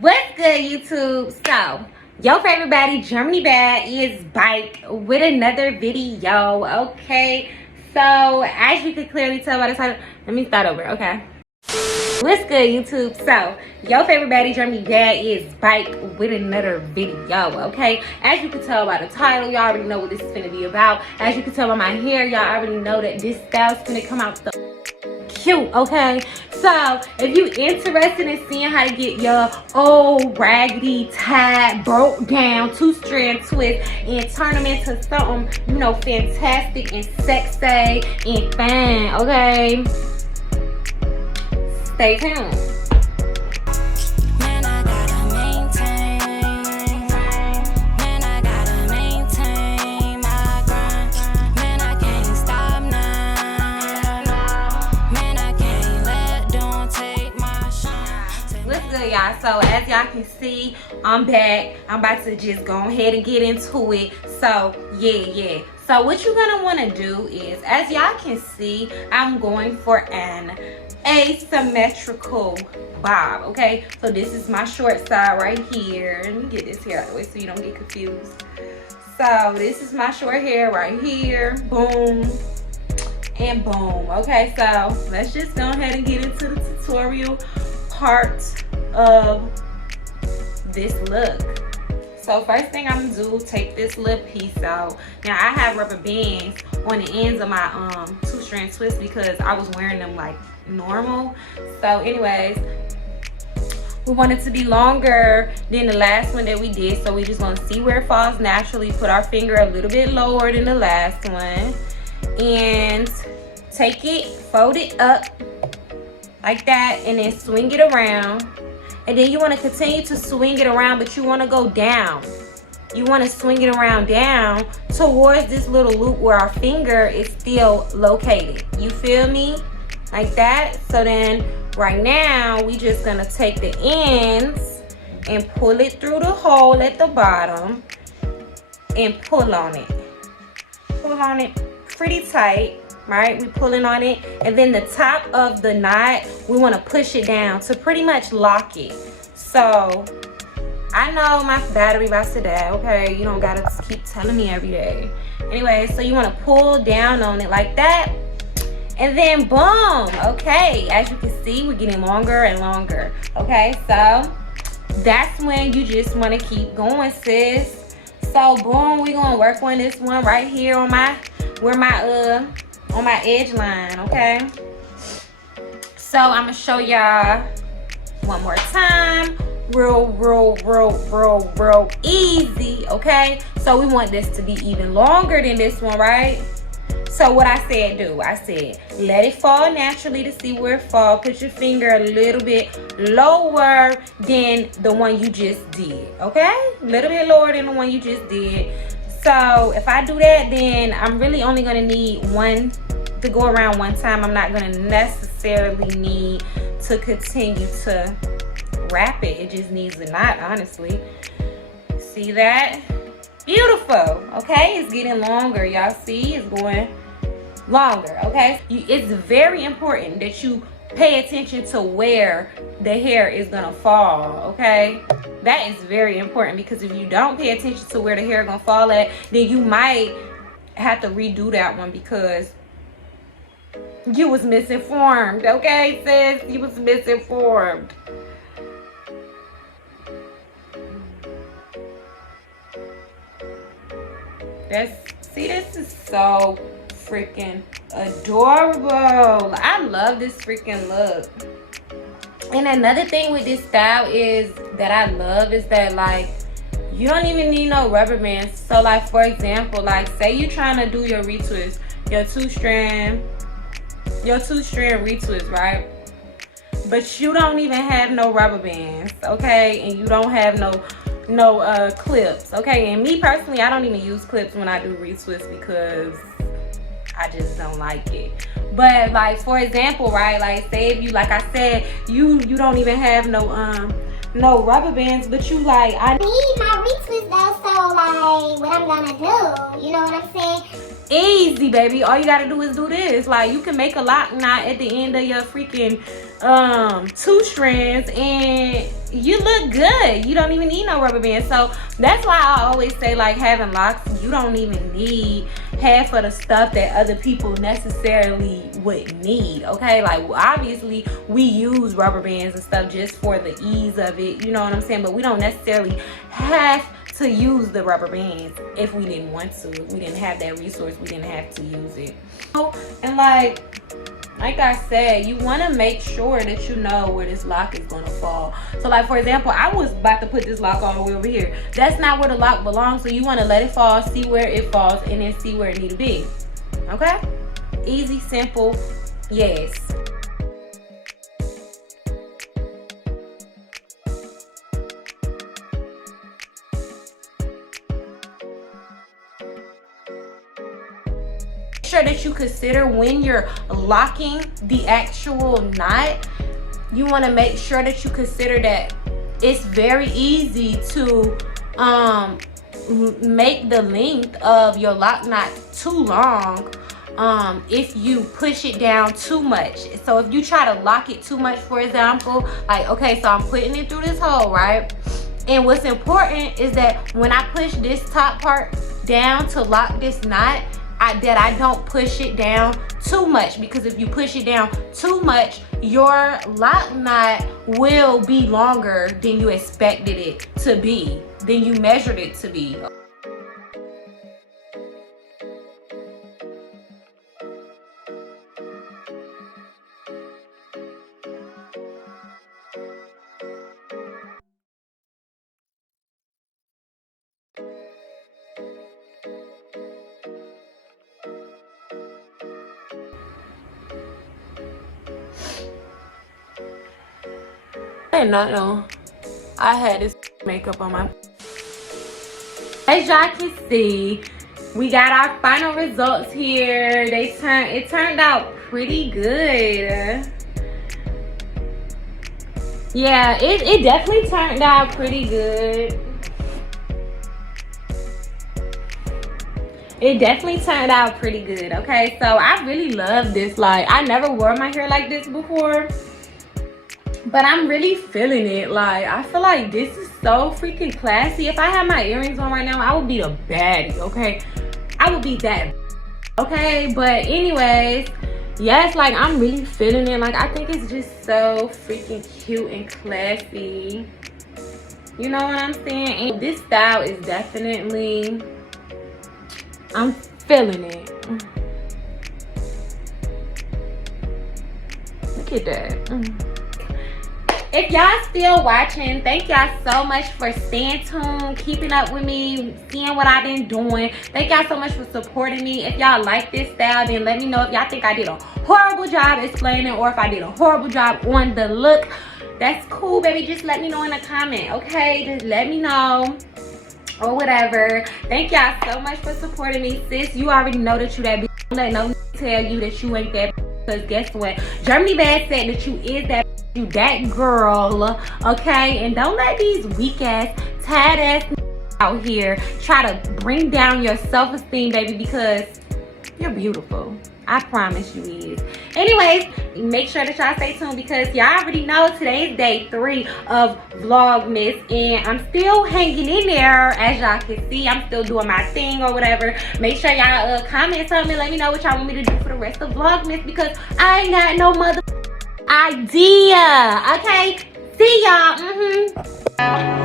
What's good, YouTube? So, your favorite baddie, Germany Bad, is back with another video, okay? So, as you can clearly tell by the title, let me start over, okay? What's good, YouTube? So, your favorite baddie, Germany Bad, is back with another video, okay? As you can tell by the title, y'all already know what this is gonna be about. As you can tell by my hair, y'all already know that this style's gonna come out so cute, okay? So if you interested in seeing how to get your old raggedy tie broke down 2-strand twist and turn them into something, you know, fantastic and sexy and fun, okay? Stay tuned. Y'all, so as y'all can see, I'm back. I'm about to just go ahead and get into it. So yeah, so what you're gonna want to do is, as y'all can see, I'm going for an asymmetrical bob. Okay, so this is my short side right here. Let me get this hair out of the way so you don't get confused. So this is my short hair right here. Boom and boom. Okay, so let's just go ahead and get into the tutorial part of this look. So first thing I'm gonna do, take this little piece out. Now I have rubber bands on the ends of my 2-strand twist because I was wearing them like normal. So anyways, we want it to be longer than the last one that we did, so we just want to see where it falls naturally. Put our finger a little bit lower than the last one and take it, fold it up like that, and then swing it around. And then you want to continue to swing it around, but you want to go down. You want to swing it around down towards this little loop where our finger is still located. You feel me? Like that. So then right now we just gonna take the ends and pull it through the hole at the bottom and pull on it. Pull on it pretty tight. Right, we pulling on it, and then the top of the knot, we want to push it down to pretty much lock it. So I know my battery about to die, okay? You don't gotta keep telling me every day. Anyway, so you want to pull down on it like that, and then boom. Okay, as you can see, we're getting longer and longer. Okay, so that's when you just want to keep going, sis. So boom, we're gonna work on this one right here on my on my edge line, okay? So I'm gonna show y'all one more time. Real easy, okay? So we want this to be even longer than this one, right? So what I said do, I said let it fall naturally to see where it falls. Put your finger a little bit lower than the one you just did, okay? A little bit lower than the one you just did. So if I do that, then I'm really only gonna need one to go around one time. I'm not gonna necessarily need to continue to wrap it. It just needs a knot, honestly. See that? Beautiful. Okay, it's getting longer. Y'all see it's going longer. Okay, it's very important that you pay attention to where the hair is gonna fall. Okay, that is very important, because if you don't pay attention to where the hair gonna fall at, then you might have to redo that one because you was misinformed. Okay, sis, you was misinformed. See, this is so freaking adorable. I love this freaking look. And another thing with this style is that I love is that, like, you don't even need no rubber bands. So like, for example, like say you're trying to do your retwist, your 2-strand retwist, right? But you don't even have no rubber bands, okay? And you don't have no clips, okay? And me personally, I don't even use clips when I do retwist because I just don't like it. But like, for example, right, like say if you, like I said, you don't even have no rubber bands, but you like, I need my retwist though, so like what I'm gonna do, you know what I'm saying? Easy, baby. All you gotta do is do this. Like, you can make a lock knot at the end of your freaking 2 strands and you look good. You don't even need no rubber band. So that's why I always say, like, having locks, you don't even need half of the stuff that other people necessarily would need. Okay, like, obviously we use rubber bands and stuff just for the ease of it, you know what I'm saying, but we don't necessarily have to use the rubber bands if we didn't want to. If we didn't have that resource, we didn't have to use it. And like I said, you want to make sure that you know where this lock is going to fall. So like, for example, I was about to put this lock all the way over here. That's not where the lock belongs. So you want to let it fall, see where it falls, and then see where it need to be. Okay? Easy, simple, yes. Sure that you consider when you're locking the actual knot, you want to make sure that you consider that it's very easy to make the length of your lock knot too long if you push it down too much. So if you try to lock it too much, for example, like, okay, so I'm putting it through this hole, right? And what's important is that when I push this top part down to lock this knot, that I don't push it down too much, because if you push it down too much, your lock knot will be longer than you expected it to be, than you measured it to be. I did not know I had this makeup on my. As y'all can see, we got our final results here. It turned out pretty good. Yeah, it definitely turned out pretty good. It definitely turned out pretty good. Okay, so I really love this. Like, I never wore my hair like this before, but I'm really feeling it. Like, I feel like this is so freaking classy. If I had my earrings on right now, I would be the baddie, okay? I would be that, okay? But anyways, yes, like, I'm really feeling it. Like, I think it's just so freaking cute and classy. You know what I'm saying? And this style is definitely, I'm feeling it. Look at that. If y'all still watching, thank y'all so much for staying tuned, keeping up with me, seeing what I've been doing. Thank y'all so much for supporting me. If y'all like this style, then let me know if y'all think I did a horrible job explaining, or if I did a horrible job on the look. That's cool, baby. Just let me know in a comment, okay? Just let me know, or whatever. Thank y'all so much for supporting me, sis. You already know that you that bitch. Don't let no tell you that you ain't that, because guess what? Germany Bad said that you is that, you that girl, okay? And don't let these weak ass, tired ass out here try to bring down your self-esteem, baby, because you're beautiful. I promise you is. Anyways, make sure that y'all stay tuned, because y'all already know today's day 3 of Vlogmas, and I'm still hanging in there. As y'all can see, I'm still doing my thing or whatever. Make sure y'all comment something, let me know what y'all want me to do for the rest of Vlogmas, because I ain't got no mother idea. Okay, see y'all.